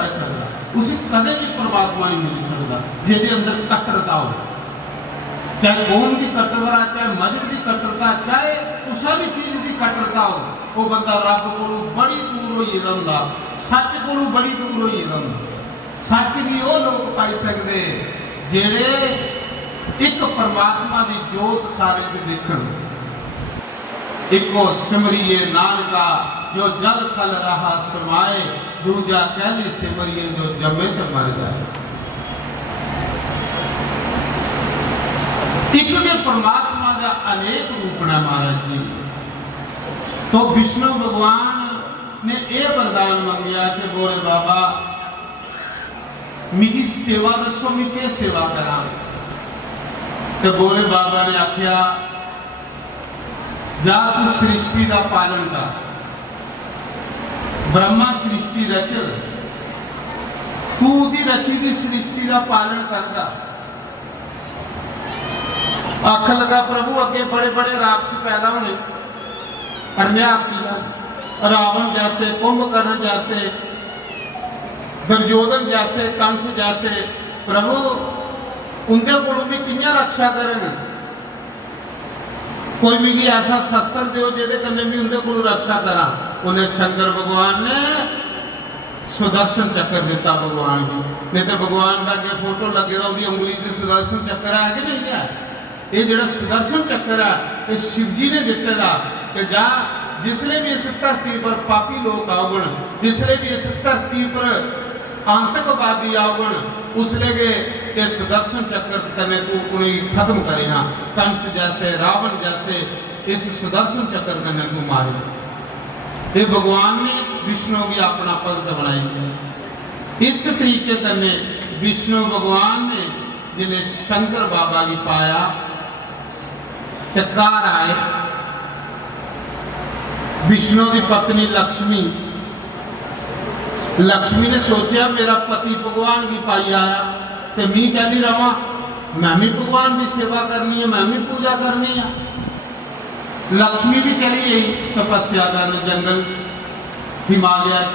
पा सकता, उसे कदे भी परमात्मा नहीं मिल सकता जिहदे अंदर कट्टरता हो। चाहे कौम की कट्टरता, चाहे मजहब की कट्टरता, चाहे किसी भी चीज़ की कट्टरता हो, वो बंदा रब कोलों बड़ी दूर होई रहिंदा, सच कोलों बड़ी दूर होई रहिंदा। सच भी वो लोग पाई सकते जिहड़े एक परमात्मा की जोत सारे च देखण। इको सिमरिए नानका जो जल कल रहा समाए, दूजा कहली सिमरिए जो जमे तो मर जाए। एक ने परमात्मा का अनेक रूप ने महाराज जी। तो विष्णु भगवान ने यह वरदान मंगया कि बोले बाबा मेरी सेवा दसो, मैं क्या सेवा करा। तो बोले बाबा ने आख्या जा तू सृष्टि का पालन कर। ब्रह्मा सृष्टि रच, तू दी रची दी सृष्टि का पालन करता। आख लगा प्रभु अगे बड़े बड़े राक्षस पैदा होने, हरण्याक्ष रावण जैसे, कुंभकर्ण जैसे, दुर्योधन जैसे, कंस जैसे। प्रभु उनके कोलों भी कियां रक्षा करें, कोई मिगी ऐसा शस्त्र दो जिहदे कन्नै भी उनके कोलों रक्षा करा। उन्हें शंकर भगवान ने सुदर्शन चक्र दिता भगवान को। नहीं तो भगवान का अगे फोटो लगे उनकी उंगली से सुदर्शन चक्र है कि नहीं है। ये जो सुदर्शन चक्र है ये शिव जी ने दिते दा कि जा जिसले भी इस धरती पर पापी लोग आवन, जिसले भी इस धरती पर आतंकवादी आवन, उसले के ये सुदर्शन चक्र कने तू उन्हें खत्म करेगा। कंस जैसे, रावण जैसे इस सुदर्शन चक्र कने तू मारे। ये भगवान ने विष्णु भी अपना भगत बनाई। इस तरीके कने विष्णु भगवान ने जिन्हें शंकर बाबा की पाया ते घर आए। विष्णु की पत्नी लक्ष्मी, लक्ष्मी ने सोचा मेरा पति भगवान की पाई आया तो मैं कहती रहा मैं भी भगवान की सेवा करनी है, मैं भी पूजा करनी है। लक्ष्मी भी चली गई तपस्या करने जंगल हिमालय।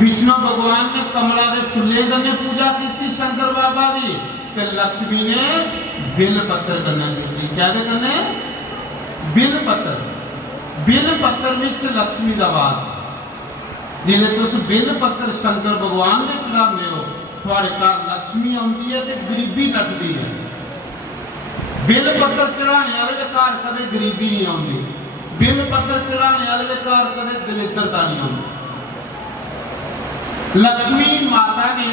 विष्णु भगवान ने कमला के फुले कने पूजा की शंकर बाबा की, तो लक्ष्मी ने बिल पत्थर कने की। क्या कने बिल पत्थर, बिल पत्थर में लक्ष्मी का वास। जिन्हें तुम बिल पत्थर शंकर भगवान ने चढ़ाते हो, थोड़े घर लक्ष्मी आती है तो गरीबी कटती है। बिल पत्थर चढ़ाने वाले के घर कदे गरीबी नहीं आती, बिल पत्थर चढ़ाने वाले के घर कदे दरिद्रता नहीं आती। लक्ष्मी माता ने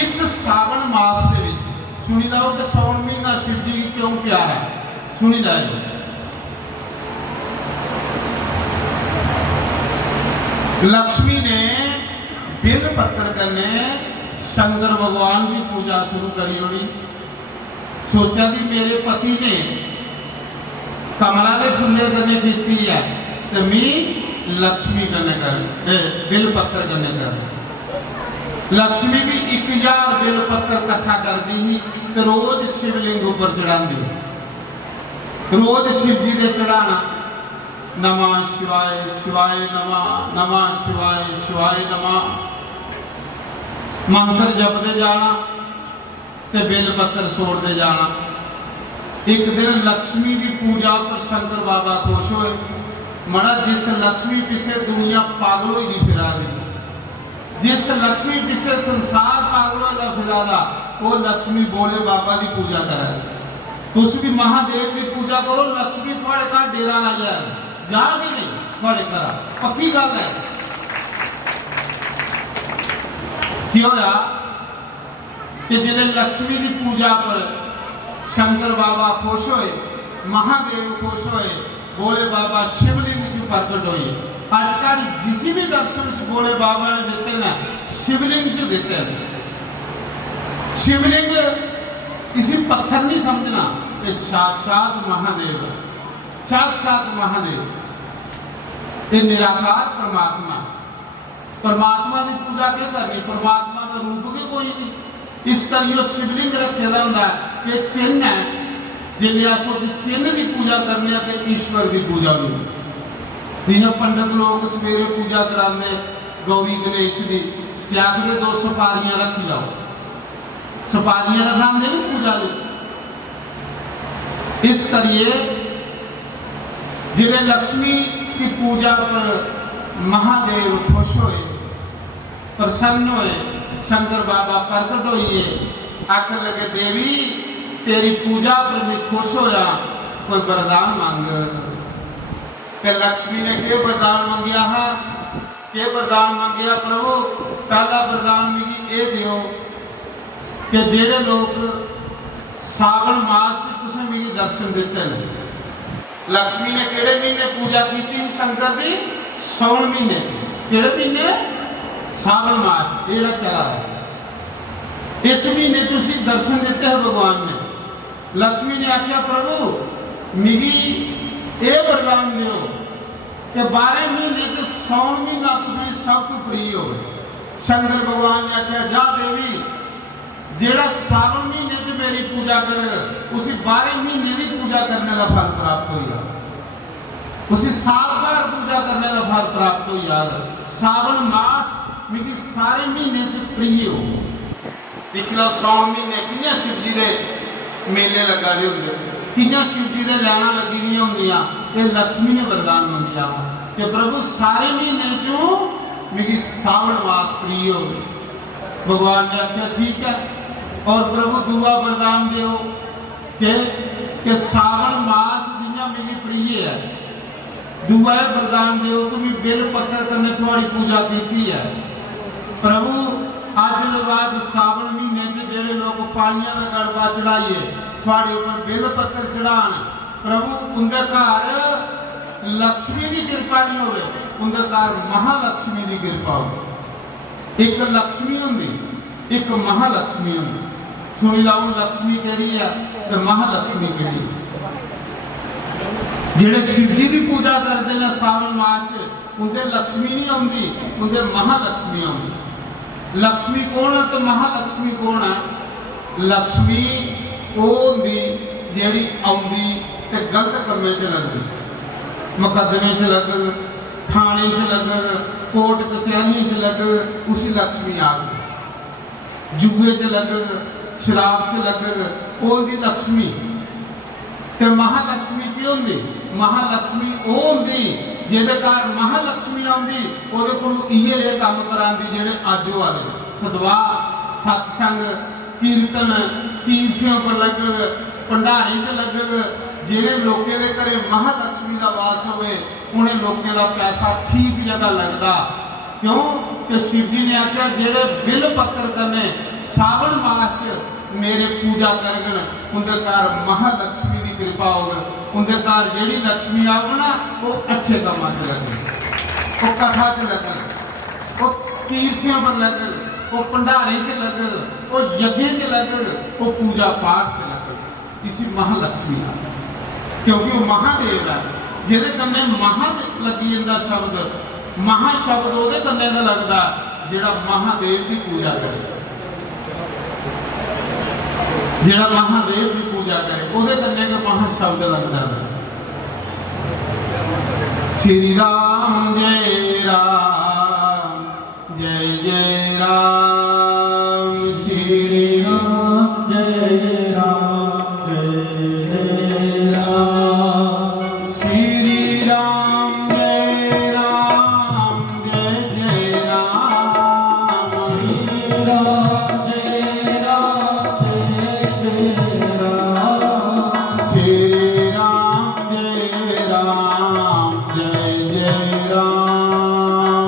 इस सावन मास के विच सुनी लाओ कि सावन महीना शिव जी क्यों प्यारा है, सुनी लाओ। लक्ष्मी ने बिल पत्थर करने शंकर भगवान की पूजा शुरू करी होनी। सोचा कि मेरे पति ने कमला के फुले करने की है तो मैं लक्ष्मी करने कर बिल पत्थर करने कर। लक्ष्मी भी 1000 बिल पत्थर इकट्ठा कर दी तो रोज शिवलिंग ऊपर चढ़ा दी, रोज शिव जी ने चढ़ाना। नमः शिवाय शिवाय नमः, नमः शिवाय शिवाय नमः मंत्र जपते जाना ते बेल पत्थर सोड़ते जाना। एक दिन लक्ष्मी की पूजा पर शंकर बाबा खुश हुए। मड़ा जिस लक्ष्मी पिछे दुनिया पागल ही फिरा रही, जिस लक्ष्मी पिछे संसार पागल फिरा रहा, वो लक्ष्मी बोले बाबा की पूजा करा। तुम भी महादेव की पूजा करो, लक्ष्मी थोड़े घर डेरा ला जाए, जा भी नहीं थोड़े घर, पक्की गल है। क्यों होया कि जिन्हें लक्ष्मी की पूजा पर शंकर बाबा खुश हुए, महादेव खुश हुए, बोले बाबा शिवलिंग प्रकट हुए। आजकल जिस भी दर्शन बोले बाबा ने देते ना शिवलिंग च देते हैं। शिवलिंग किसी पत्थर नहीं समझना, ये साक्षात महादेव है, साक्षात महादेव। ये निराकार परमात्मा, परमात्मा की पूजा क्या करनी, परमात्मा का रूप भी कोई नहीं। इस करियो शिवलिंग रखे होंगे, ये चिन्ह है। जिन्हें अस उस चिन्ह की पूजा करने तो ईश्वर की पूजा भी। जिन्हें पंडित लोग सवेरे पूजा कराते, गौरी गणेश की त्याग के 2 सुपारियां रख लो। सुपारियां रखाते नहीं पूजा में। इस करिए जिन्हें लक्ष्मी की पूजा पर महादेव खुश होए, प्रसन्न होए, शंकर बाबा प्रकट होइए, आखर लगे देवी तेरी पूजा पर मैं खुश होया, कोई वरदान मांग। के लक्ष्मी ने के वरदान मांगिया है? के वरदान मांगिया प्रभु? पहला वरदान मिगी ये दियो कि जेड़े लोग सावन मास तुसें मिगी दर्शन दिते हैं। लक्ष्मी ने केड़े महीने पूजा की थी शंकर की? सावन महीने। केड़े महीने? सावन मास ये चला है। इस महीने तुसी दर्शन दिते हैं भगवान ने। लक्ष्मी ने आख्या प्रभु मिगी ये वरदान दियो कि 12 महीने के सावन महीना तुसें सब तो प्रिय हो। शंकर भगवान ने आख्या जा देवी जेड़ा सावन महीने च मेरी पूजा कर उसी 12 महीने भी पूजा करने का फल प्राप्त हो जाए, उसी साल भर पूजा करने का फल प्राप्त हो जाए। सावन मास मिगी सारे महीने च प्रिय हो। पिछला सावन महीने कि'यां शिव जी के मेले लगा रहे होंगे, कि'यां शिव जी के लैना लगी रही होंदियां। ये लक्ष्मी ने वरदान मंगिया कि प्रभु सारे महीने चों मिगी सावन मास प्रिय हो। भगवान ने आख्या ठीक है। और प्रभु दुआ वरदान दियो कि सावन मास जिन्ना मिगी प्रिय है। दुआ वरदान दियो तुम बेल पत्थर करने थोड़ी पूजा की है। प्रभु अज बाद सावन महीने जेड़े लोग पानिया का गड़बा चढ़ाइए थोड़े ऊपर बेल पत्थर चढ़ान, प्रभु उनके घर लक्ष्मी की कृपा नहीं हो, उनके घर महालक्ष्मी की कृपा हो। एक लक्ष्मी होंगी, एक महालक्ष्मी होंगी। सुनी लाओ लक्ष्मी केड़ी है तो महालक्ष्मी केड़ी। जेड़े शिव जी की पूजा करते हैं सावन मास उनके लक्ष्मी नहीं आती, उनके महालक्ष्मी आती। लक्ष्मी कौन है तो महालक्ष्मी कौन है? लक्ष्मी वो होंगी जेड़ी आती ते गलत कम्मे च लगती, मुकदमे च लग, थाने च लग, कोर्ट कचहरी च लग, उसी लक्ष्मी आ गई। जुए च लग, शराब च लग, ओदी लक्ष्मी। ते महालक्ष्मी की होंगी? महालक्ष्मी वो होंगी जेदे घर महालक्ष्मी आती वो इहे काम करांदी जेड़े अज वाले सतवा सत्संग कीर्तन तीर्थियों पर लग, भंडारे च लग। जिन्हें लोगों के घरे महालक्ष्मी का वास होवे उन्हें लोगों का पैसा ठीक जगह लगता। क्यों कि शिव जी ने आख्या जेड़े बिल पत्थर करने सावन मास च मेरे पूजा करन उनके घर महालक्ष्मी की कृपा होवे। उनके घर जेड़ी लक्ष्मी आवे ना वो अच्छे कामों च लगे, वो कथा च लगे, वो तीर्थियों पर लगे, वो भंडारे च लगे, वो यज्ञ च लगे, वो पूजा पाठ च लगे। इसी महालक्ष्मी आ क्योंकि वो महादेव है जिहदे कन्ने महा लगी जाता शब्द। महाशब्द वो कन्ने का लगता जिहड़ा महादेव की पूजा करे, जिहड़ा महादेव की पूजा करे वो कन्ने का महाशब्द लगता है। श्री राम जय राम जय जय राम, श्री राम जय राम जय जय राम, श्री राम जय राम जय जय राम, श्री राम जय राम जय जय राम, श्री राम जय राम जय जय राम।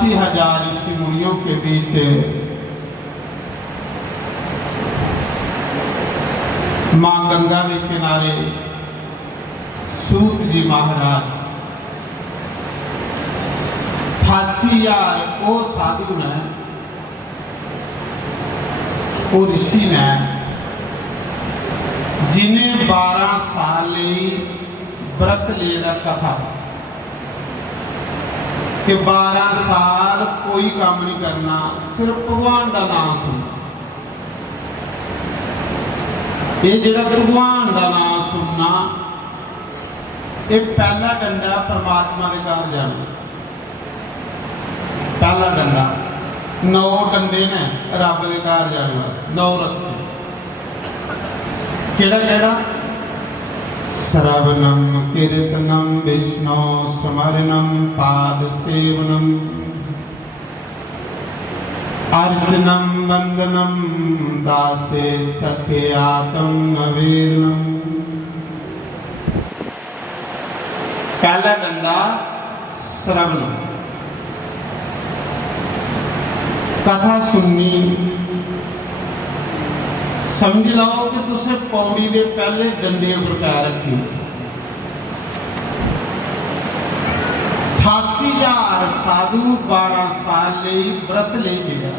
80,000 ऋषि मुनियों के बीच माँ गंगा के किनारे सूत जी महाराज 88,000 वो साधु ने, वो ऋषि ने जिन्हें 12 साल व्रत ले रखा था कि 12 साल कोई काम नहीं करना, सिर्फ भगवान का नाम सुन। ये जिहड़ा भगवान का नाम सुनना, ये पहला डंडा परमात्मा के घर जाना। पहला डंडा, 9 डंडे ने रब के घर जाने वास्ते, 9 रस्ते। केड़ा केड़ा? श्रवणम कीर्तनम विष्णु स्मरणम पाद सेवनम अर्चनम वंदनम दासे सखे आत्म नवेदनम। पहला डंडा श्रवण, कथा सुननी। समझ लो कि तुसे पौड़ी के पहले डंडे पर पैर रखी। 88,000 साधु 12 साल व्रत ले गया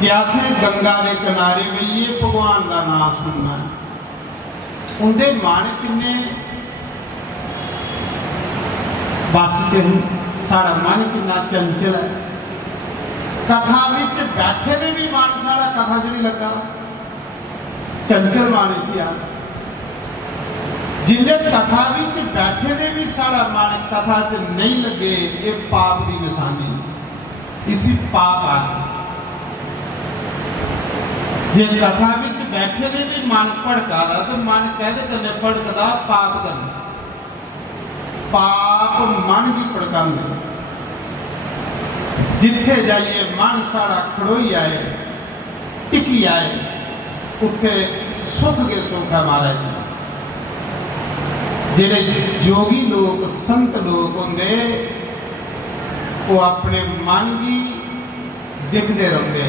कि असें गंगा के किनारे बईए, भगवान का नाम सुनना। उनके मन किन्ने बस च, साड़ा मन कितना चंचल है। कथा विच बैठे ने भी मन सारा कथा च नहीं लगा, चंचल मन इसी आ। जिन्हें कथा विच बैठे ने भी सारा मन कथा च नहीं लगे, ये पाप की निशानी, इसी पाप आ। जे कथा विच बैठे ने भी मन भड़का रहा, तो मन कहते करने भड़कदा पाप करना। पाप मन भी भड़कांदे। जिथे जाइए मन सारा खड़ोई आए, टिकी आए, उत्थे सुख के सुख है महाराज जी। जेड़े योगी लोग संत लोग होंगे, वो अपने मन भी दिखते रहते,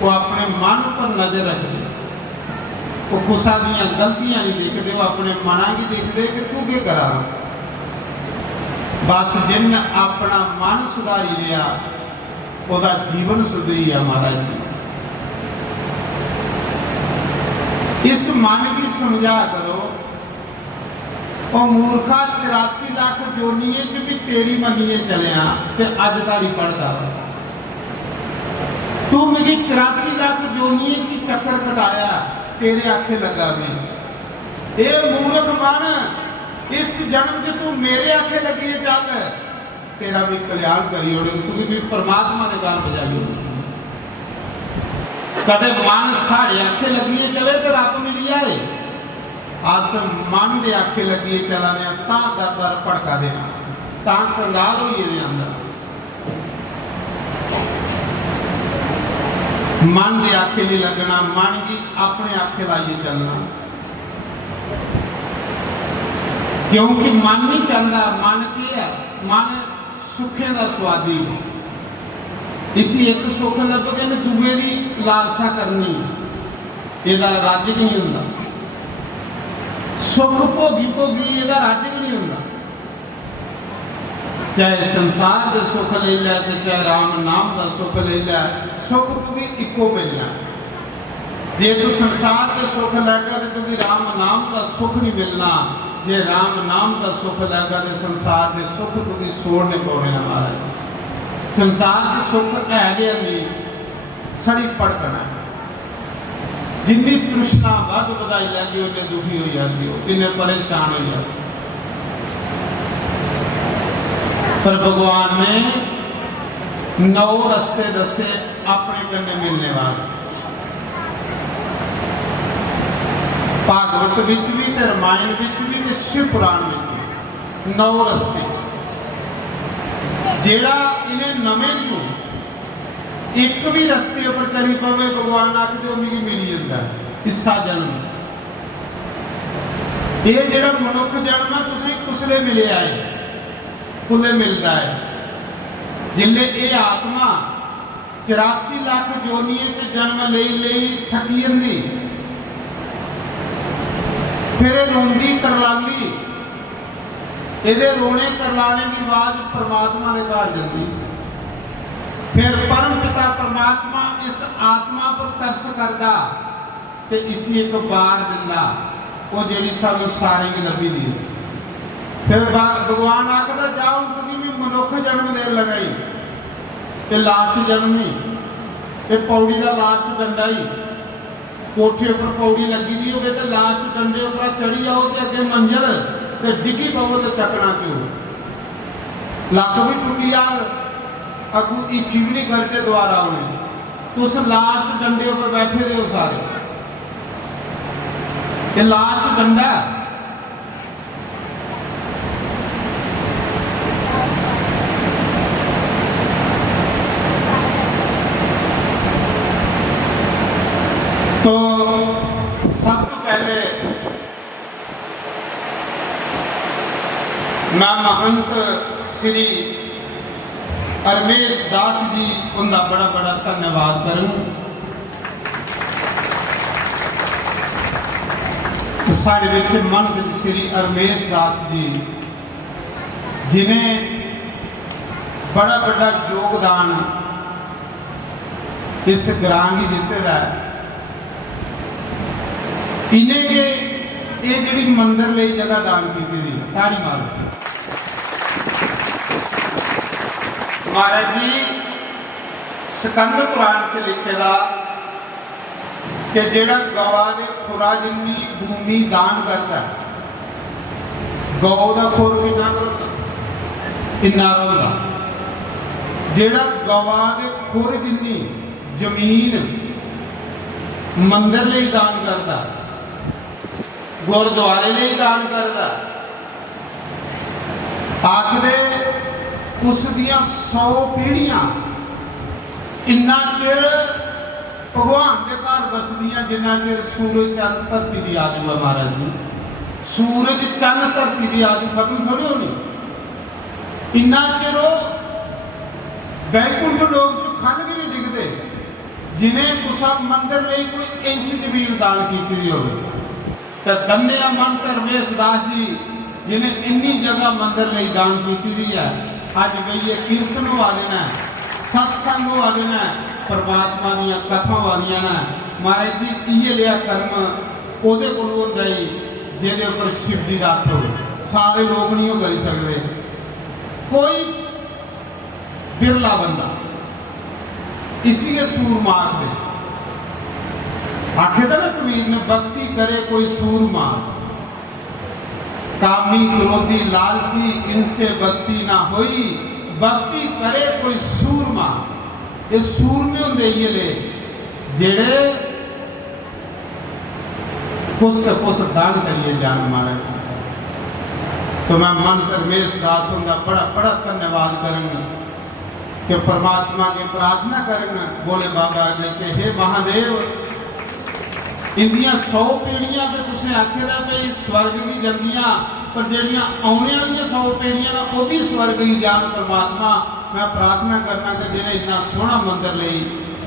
वो अपने मन पर नजर रखते, वो कुसा दियाँ गलतियां नहीं देखते, वो अपने मना की देखते कि तू क्या करा। बस जिन अपना मन सुधारी लिया, ਉਹਦਾ जीवन सुधरी है महाराज जी। इस मन की समझा करो, और मूर्खा 84 लाख जोनिए च भी तेरी मनिए चलिया ते अज का भी पढ़ता। तू मेरी 84 लाख जोनिए च चक्कर कटाया, तेरे आखे लगा मैं। ये मूर्ख मन, इस जन्म च तू मेरे आखे लगी चल, तेरा भी कल्याण करी हो, तू भी परमात्मा के गान बजाई हो। कदे मन साढ़े आखे लगी चले तो रब मिली आए, अस मन के आखे लगी चला ने दर भड़का देना, कंगाल होइए अंदर। मन के आखे नहीं लगना, मन भी अपने आखे लाइए चलना, क्योंकि मन नहीं चलता। मन की है, मन सुखे का स्वादी। इसी एक सुख लभगे ने दूए की लालसा करनी, यदा राज नहीं होंदा। सुख भोगी भोगी यदा राज भी नहीं होंदा। चाहे संसार का सुख ले लै, चाहे राम नाम का सुख ले लै, सुख तू भी इको मिलना। जे तू संसार का सुख लैगा तो तू भी राम नाम का सुख नहीं मिलना। जे राम नाम का सुख लैगा तो संसार के सुख तू भी छोड़ने पौने हमारा। संसार के सुख है गया नहीं, सड़ी पड़कना। जिन्नी तृष्णा वध वधाई लैगी, उन्हें दुखी हो जाती हो, इन्हें परेशान हो जाती। पर भगवान ने 9 रस्ते दसे अपने कन्ने मिलने वास्ते। भागवत विच भी, रामायण विच भी, शिव पुराण विच 9 रस्ते। जेड़ा इन्हें नवे चू एक भी रस्ते पर चली पवे, भगवान आखदे उन्हीं मिली जाता इसा जन्म। ये जेड़ा मनुख जन्म है, तुसीं कुसले मिले आए, कुले मिलता है। जिले ये आत्मा 84 लाख जोनियों च जन्म ले थकी जाती, फिर रोंदी करलाली, ये रोने करलाने की आवाज परमात्मा के घर जाती। फिर परम पिता परमात्मा इस आत्मा पर तरस करता ते इसी एक बार दिंदा, वो जी सानू सारी ही लभी दी। फिर भगवान आखदा जाओ तुम भी मनुख जन्म देन लगाई, ते लाश जन्मी, ते पौड़ी का लाश डंडा ही, कोठे पर पौड़ी लगी दी हो तो लाश डंडे उपर चढ़ी जाओ तो अगे मंजिल ते डिगी पवो तो चकना चो लक भी टुटी आ अगू इक्की भी नहीं करके दोबारा उन्हें, तो उस लास्ट डंडे पर बैठे रहे सारे। ये लास्ट डंडा तो सब तो पहले मैं महंत श्री रमेश दास जी उनका बड़ा बड़ा धन्यवाद करूं। साढ़े विच महंत श्री रमेश दास जी जिन्हें बड़ा बड़ा योगदान इस ग्रां की दिते है, इन्हें ये जी मंदिर ले जगह दान की थी। ताड़ी मारो महाराज जी सिकंद पुराण च लिखेगा कि जेड़ा गवा के खुरा जिन्नी भूमि दान करता है, गौ का खुर कितना इन्ना होगा, जेड़ा गवा के खुर जिन्नी जमीन मंदिर ले दान करता, गुरुद्वारे ले दान करता, आखदे उस दियां 100 पीढ़ियां इन्ना चिर भगवान के घर बसदियां जिन्ना चिर सूरज चंद धरती की आजू है। महाराज जी सूरज चंद धरती की आजू खत्म थोड़ी होनी, इन्ना चिर वैकुंठ लोक च खल भी नहीं डिगते जिन्हें कुसा मंदिर ले कोई इंच जमीन दान की हो। धन्य महंत रमेश दास जी जिन्हें इन्नी जगह मंदिर ले दान की है। अज बईए कीर्तन वाले ने, सत्संग वाले ने, परमात्मा दियां कथा वालियां ने। महाराज जी ये लिया कर्म ओदे कोलों हुंदा ही जिहदे उपर शिव जी दा हत्थ होवे, सारे लोग नहीं हो कर सकते। कोई बिरला बंदा इसी के सूरमा आखदे, आखे था ना कबीर ने भक्ति करे कोई सूरमा, कामी क्रोधी लालची इनसे भक्ति ना होई, भक्ति करे कोई सूरमा। ये सूरमे होंदे ये ले जेड़े कुछ दान करिए जान महाराज। तो मैं महंत रमेश दास का बड़ा बड़ा धन्यवाद करूंगा कि परमात्मा की प्रार्थना करूंगा बोले बाबा अगे के हे महादेव इंदियां 100 पीढ़ियां तो तुसें आखे दा कि स्वर्ग भी जंदियां, पर जड़ियां आने वाली 100 पीढ़ियां ना वो भी स्वर्ग ही जान। परमात्मा मैं प्रार्थना करना कि जिन्हें इतना सोहना मंदिर ले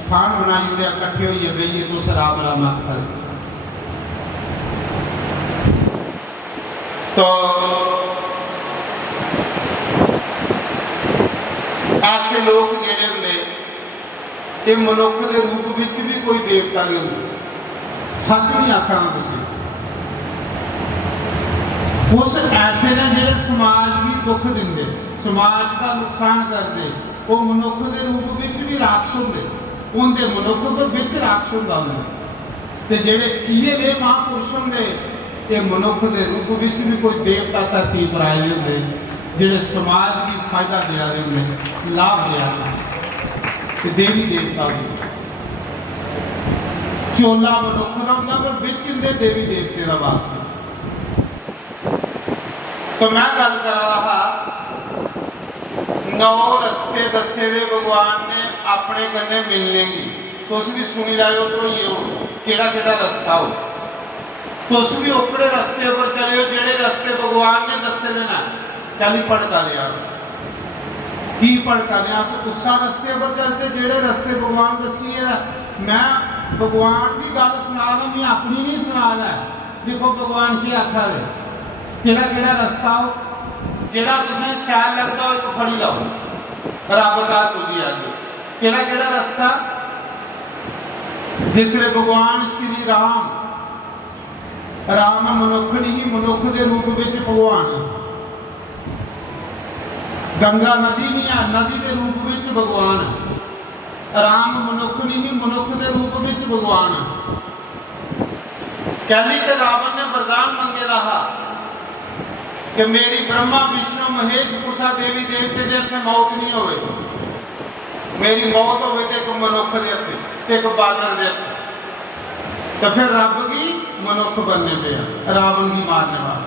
स्थान बनाई उड़े इकट्ठे होइए बईए तो सराब रामत कर। तो ऐसे लोग जेड़े होंदे ये मनुख के रूप में भी कोई देवता नहीं होंगे, सच नहीं आखा तुम। उस ऐसे ने जेड़े समाज भी दुख देंगे, समाज का नुकसान करते, वो मनुख के रूप में भी राक्षस होंगे, उनके मनुख पर राक्षस होंगे। तो जेड़े ये महापुरुष होंगे ये मनुख के रूप में भी कोई देवता धरती पर आए होंगे जेड़े समाज की फायदा दे रहे होंगे, लाभ दे रहे। देवी देवता होंगे चोला मनुख का होंगे पर बिच इनके देवी देवते का वास है। तो मैं गल कर रहा 9 रस्ते दसे दे भगवान ने अपने कन्ने मिलने की, तुम भी सुनी लाओ तो ये हो केड़ा रस्ता हो, तुम भी ओकड़े रस्ते पर चले हो जेड़े रस्ते भगवान ने दसे देना। चली पढ़ कर की भड़काने अस उसा रस्ते पर चलते जेड़े रस्ते भगवान दसी है। मैं भगवान की गल सुना रही अपनी नहीं सुना रहा। देखो भगवान की आखा है केड़ा केड़ा रस्ता हो जेड़ा तुसें सैल लगता हो एक फड़ी लाओ रब कार पुजी आगे। केड़ा केड़ा रस्ता जिसले भगवान श्री राम मनुख नहीं मनुख के रूप में भगवान गंगा नदी नहीं है नदी के रूप में भगवान राम मनुख नहीं मनुख के रूप में भगवान कहली के रावण ने वरदान मंगे रहा कि मेरी ब्रह्मा विष्णु महेश कुशा देवी देवते के हथे मौत नहीं होवे। मेरी मौत होवे तो एक मनुख के हथे एक बानर के हथे। तो फिर रब की मनुख बनने पे रावण की मारने वाला